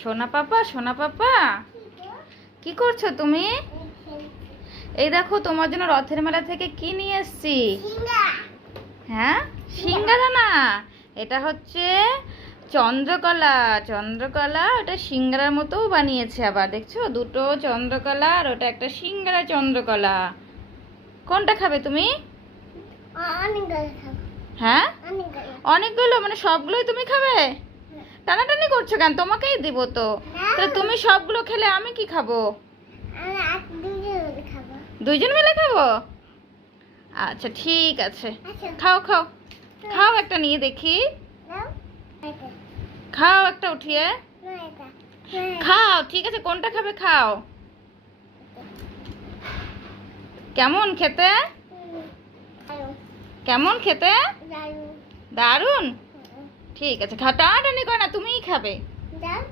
সোনা পাপা, সোনা পাপা, কি করছো তুমি? এই দেখো তোমার জন্য রথের মেলা থেকে কি নিয়ে এসেছি। হ্যাঁ, সিঙ্গারা না, এটা হচ্ছে চন্দ্রকলা। চন্দ্রকলা ওটা সিঙ্গারার মতোও বানিয়েছে, আবার দেখছো দুটো চন্দ্রকলা আর ওটা একটা সিঙ্গারা চন্দ্রকলা। কোনটা খাবে তুমি? হ্যাঁ, অনেকগুলো মানে সবগুলোই তুমি খাবে? টানাটানি করছো কেন? তোমাকেই দিব তো। তাহলে তুমি সবগুলো খেলে আমি কি খাবো? দুইজন মিলে খাবো। আচ্ছা ঠিক আছে, খাও খাও খাও, একটা নিয়ে দেখি। খাও একটা উঠিয়ে খাও। ঠিক আছে, কোনটা খাবে খাও। কেমন খেতে? কেমন খেতে? দারুন। ঠিক আছে, টানাটানি করে না, তুমিই খাবে।